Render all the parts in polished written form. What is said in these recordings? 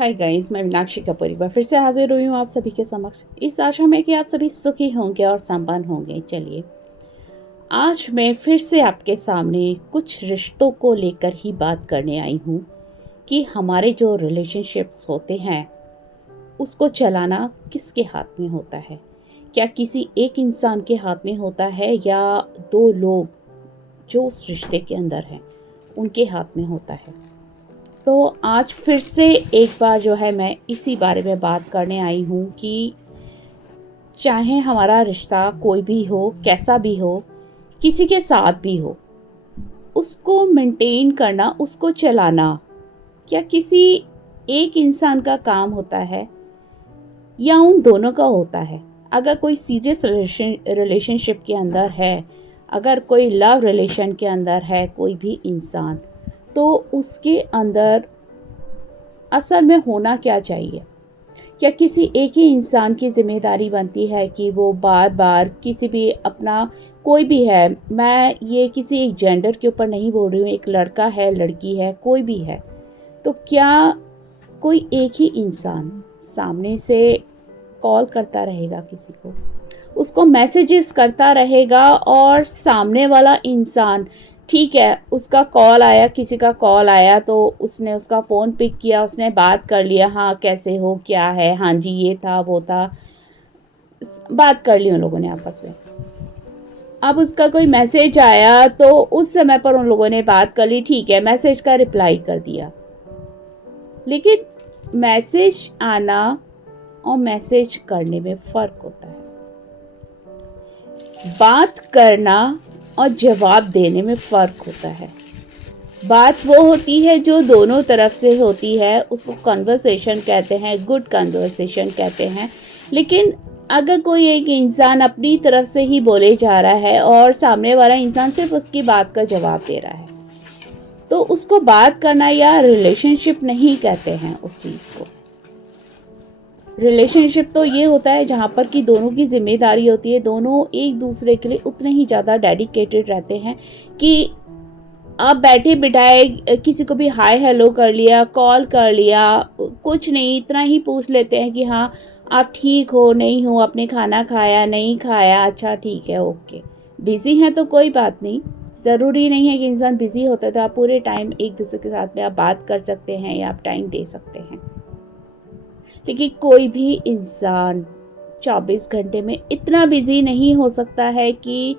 Hi guys, मैं मीनाक्षी कपूर एक बार फिर से हाजिर हुई हूँ आप सभी के समक्ष इस आशा में कि आप सभी सुखी होंगे और संपन्न होंगे। चलिए, आज मैं फिर से आपके सामने कुछ रिश्तों को लेकर ही बात करने आई हूँ कि हमारे जो रिलेशनशिप्स होते हैं उसको चलाना किसके हाथ में होता है। क्या किसी एक इंसान के हाथ में होता है या दो लोग जो उस रिश्ते के अंदर हैं उनके हाथ में होता है। तो आज फिर से एक बार जो है मैं इसी बारे में बात करने आई हूँ कि चाहे हमारा रिश्ता कोई भी हो, कैसा भी हो, किसी के साथ भी हो, उसको मेंटेन करना, उसको चलाना क्या किसी एक इंसान का काम होता है या उन दोनों का होता है। अगर कोई सीरियस रिलेशनशिप के अंदर है, अगर कोई लव रिलेशन के अंदर है कोई भी इंसान, तो उसके अंदर असल में होना क्या चाहिए। क्या किसी एक ही इंसान की जिम्मेदारी बनती है कि वो बार बार किसी भी अपना, कोई भी है, मैं ये किसी एक जेंडर के ऊपर नहीं बोल रही हूँ, एक लड़का है, लड़की है, कोई भी है, तो क्या कोई एक ही इंसान सामने से कॉल करता रहेगा किसी को, उसको मैसेजेस करता रहेगा और सामने वाला इंसान, ठीक है, उसका कॉल आया, किसी का कॉल आया तो उसने उसका फ़ोन पिक किया, उसने बात कर लिया, हाँ कैसे हो, क्या है, हाँ जी ये था वो था, बात कर ली उन लोगों ने आपस में। अब उसका कोई मैसेज आया तो उस समय पर उन लोगों ने बात कर ली, ठीक है, मैसेज का रिप्लाई कर दिया। लेकिन मैसेज आना और मैसेज करने में फ़र्क होता है। बात करना और जवाब देने में फ़र्क होता है। बात वो होती है जो दोनों तरफ से होती है, उसको कन्वर्सेशन कहते हैं, गुड कन्वर्सेशन कहते हैं। लेकिन अगर कोई एक इंसान अपनी तरफ से ही बोले जा रहा है और सामने वाला इंसान सिर्फ उसकी बात का जवाब दे रहा है, तो उसको बात करना या रिलेशनशिप नहीं कहते हैं उस चीज़ को। रिलेशनशिप तो ये होता है जहाँ पर कि दोनों की जिम्मेदारी होती है, दोनों एक दूसरे के लिए उतने ही ज़्यादा डेडिकेटेड रहते हैं कि आप बैठे बिठाए किसी को भी हाय हेलो कर लिया, कॉल कर लिया, कुछ नहीं, इतना ही पूछ लेते हैं कि हाँ आप ठीक हो, नहीं हो, आपने खाना खाया, नहीं खाया, अच्छा ठीक है, ओके। बिज़ी हैं तो कोई बात नहीं, ज़रूरी नहीं है कि इंसान बिज़ी होता है तो आप पूरे टाइम एक दूसरे के साथ में आप बात कर सकते हैं या आप टाइम दे सकते हैं। लेकिन कोई भी इंसान 24 घंटे में इतना बिज़ी नहीं हो सकता है कि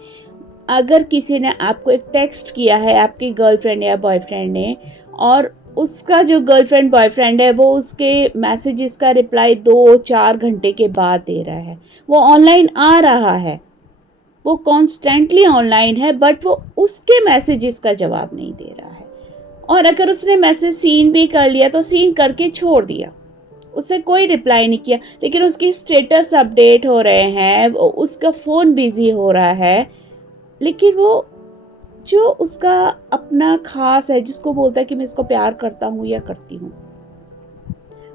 अगर किसी ने आपको एक टेक्स्ट किया है, आपकी गर्लफ्रेंड या बॉयफ्रेंड ने, और उसका जो गर्लफ्रेंड बॉयफ्रेंड है वो उसके मैसेजेस का रिप्लाई 2-4 घंटे के बाद दे रहा है, वो ऑनलाइन आ रहा है, वो कॉन्स्टेंटली ऑनलाइन है, बट वो उसके मैसेजेस का जवाब नहीं दे रहा है। और अगर उसने मैसेज सीन भी कर लिया तो सीन करके छोड़ दिया, उससे कोई रिप्लाई नहीं किया, लेकिन उसकी स्टेटस अपडेट हो रहे हैं, उसका फ़ोन बिज़ी हो रहा है, लेकिन वो जो उसका अपना खास है, जिसको बोलता है कि मैं इसको प्यार करता हूँ या करती हूँ,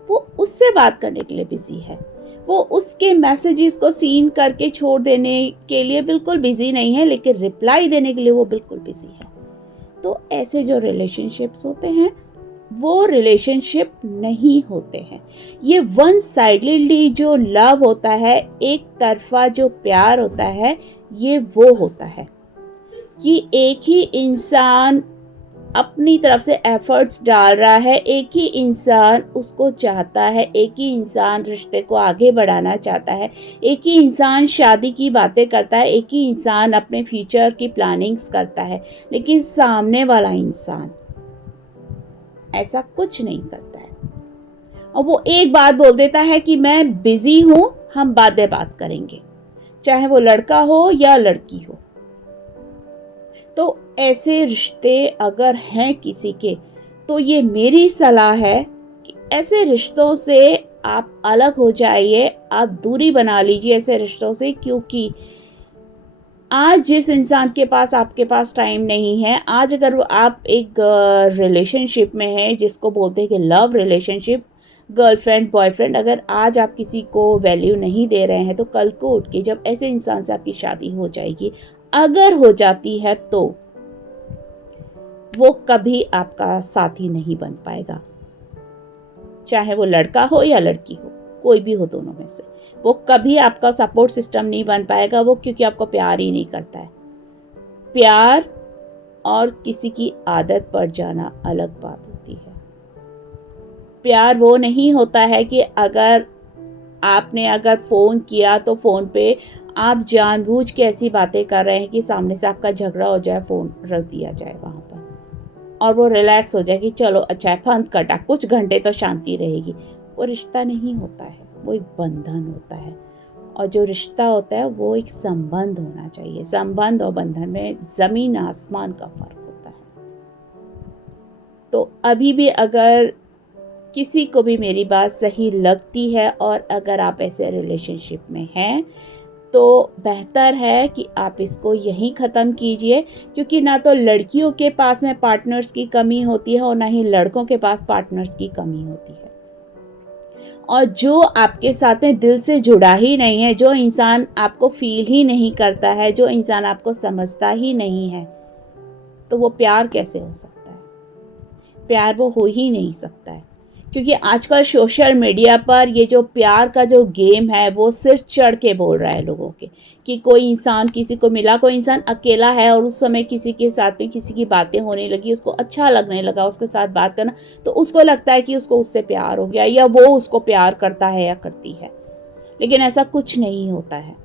वो उससे बात करने के लिए बिज़ी है। वो उसके मैसेजेस को सीन करके छोड़ देने के लिए बिल्कुल बिज़ी नहीं है, लेकिन रिप्लाई देने के लिए वो बिल्कुल बिज़ी है। तो ऐसे जो रिलेशनशिप्स होते हैं वो रिलेशनशिप नहीं होते हैं। ये वन साइडेडली जो लव होता है, एक तरफा जो प्यार होता है, ये वो होता है कि एक ही इंसान अपनी तरफ से एफर्ट्स डाल रहा है, एक ही इंसान उसको चाहता है, एक ही इंसान रिश्ते को आगे बढ़ाना चाहता है, एक ही इंसान शादी की बातें करता है, एक ही इंसान अपने फ्यूचर की प्लानिंग्स करता है, लेकिन सामने वाला इंसान ऐसा कुछ नहीं करता है। और वो एक बात बोल देता है कि मैं बिजी हूं, हम बाद में बात करेंगे, चाहे वो लड़का हो या लड़की हो। तो ऐसे रिश्ते अगर हैं किसी के, तो ये मेरी सलाह है कि ऐसे रिश्तों से आप अलग हो जाइए, आप दूरी बना लीजिए ऐसे रिश्तों से, क्योंकि आज जिस इंसान के पास आपके पास टाइम नहीं है, आज अगर आप एक रिलेशनशिप में हैं जिसको बोलते हैं कि लव रिलेशनशिप, गर्लफ्रेंड बॉयफ्रेंड, अगर आज आप किसी को वैल्यू नहीं दे रहे हैं, तो कल को उठ के जब ऐसे इंसान से आपकी शादी हो जाएगी, अगर हो जाती है, तो वो कभी आपका साथी नहीं बन पाएगा। चाहे वो लड़का हो या लड़की हो, कोई भी हो दोनों में से, वो कभी आपका सपोर्ट सिस्टम नहीं बन पाएगा वो, क्योंकि आपको प्यार ही नहीं करता है। प्यार और किसी की आदत पड़ जाना अलग बात होती है। प्यार वो नहीं होता है कि अगर आपने फ़ोन किया तो फ़ोन पे आप जानबूझ के ऐसी बातें कर रहे हैं कि सामने से आपका झगड़ा हो जाए, फ़ोन रख दिया जाए वहाँ पर और वो रिलैक्स हो जाए कि चलो अच्छा है, बंद कटा, कुछ घंटे तो शांति रहेगी। वो रिश्ता नहीं होता है, वो एक बंधन होता है। और जो रिश्ता होता है वो एक संबंध होना चाहिए। संबंध और बंधन में ज़मीन आसमान का फ़र्क होता है। तो अभी भी अगर किसी को भी मेरी बात सही लगती है और अगर आप ऐसे रिलेशनशिप में हैं, तो बेहतर है कि आप इसको यहीं ख़त्म कीजिए, क्योंकि ना तो लड़कियों के पास में पार्टनर्स की कमी होती है और ना ही लड़कों के पास पार्टनर्स की कमी होती है। और जो आपके साथ में दिल से जुड़ा ही नहीं है, जो इंसान आपको फील ही नहीं करता है, जो इंसान आपको समझता ही नहीं है, तो वो प्यार कैसे हो सकता है? प्यार वो हो ही नहीं सकता है। क्योंकि आजकल सोशल मीडिया पर ये जो प्यार का जो गेम है वो सिर चढ़ के बोल रहा है लोगों के, कि कोई इंसान किसी को मिला, कोई इंसान अकेला है और उस समय किसी के साथ में किसी की बातें होने लगी, उसको अच्छा लगने लगा उसके साथ बात करना, तो उसको लगता है कि उसको उससे प्यार हो गया या वो उसको प्यार करता है या करती है। लेकिन ऐसा कुछ नहीं होता है।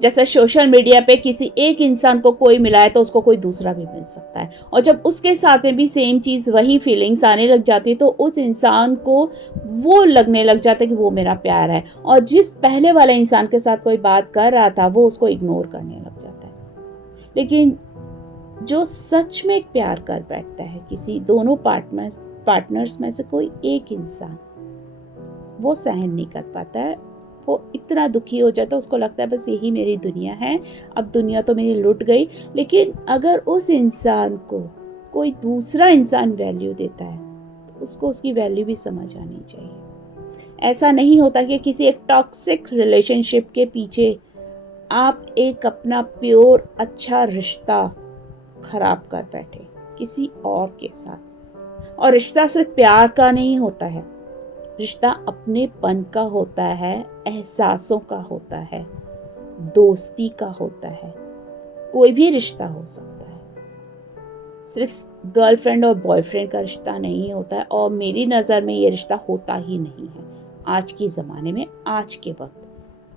जैसे सोशल मीडिया पे किसी एक इंसान को कोई मिला है तो उसको कोई दूसरा भी मिल सकता है, और जब उसके साथ में भी सेम चीज़ वही फीलिंग्स आने लग जाती है तो उस इंसान को वो लगने लग जाता है कि वो मेरा प्यार है, और जिस पहले वाले इंसान के साथ कोई बात कर रहा था वो उसको इग्नोर करने लग जाता है। लेकिन जो सच में प्यार कर बैठता है किसी दोनों पार्टनर्स में से कोई एक इंसान, वो सहन नहीं कर पाता है, वो इतना दुखी हो जाता है, उसको लगता है बस यही मेरी दुनिया है, अब दुनिया तो मेरी लुट गई। लेकिन अगर उस इंसान को कोई दूसरा इंसान वैल्यू देता है तो उसको उसकी वैल्यू भी समझ आनी चाहिए। ऐसा नहीं होता कि किसी एक टॉक्सिक रिलेशनशिप के पीछे आप एक अपना प्योर अच्छा रिश्ता खराब कर बैठे किसी और के साथ। और रिश्ता सिर्फ प्यार का नहीं होता है, रिश्ता अपनेपन का होता है, एहसासों का होता है, दोस्ती का होता है, कोई भी रिश्ता हो सकता है। सिर्फ गर्लफ्रेंड और बॉयफ्रेंड का रिश्ता नहीं होता है, और मेरी नज़र में ये रिश्ता होता ही नहीं है आज के ज़माने में, आज के वक्त।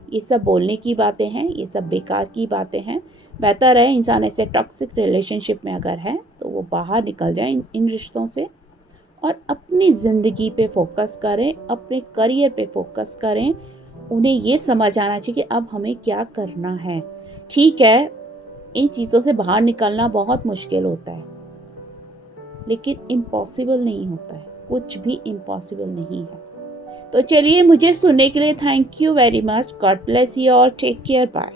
ये सब बोलने की बातें हैं, ये सब बेकार की बातें हैं। बेहतर है इंसान ऐसे टॉक्सिक रिलेशनशिप में अगर है तो वो बाहर निकल जाए इन रिश्तों से और अपनी ज़िंदगी पे फोकस करें, अपने करियर पे फोकस करें। उन्हें ये समझ आना चाहिए कि अब हमें क्या करना है। ठीक है, इन चीज़ों से बाहर निकलना बहुत मुश्किल होता है, लेकिन इम्पॉसिबल नहीं होता है, कुछ भी इम्पॉसिबल नहीं है। तो चलिए, मुझे सुनने के लिए thank you very much. God bless you all, take care, bye.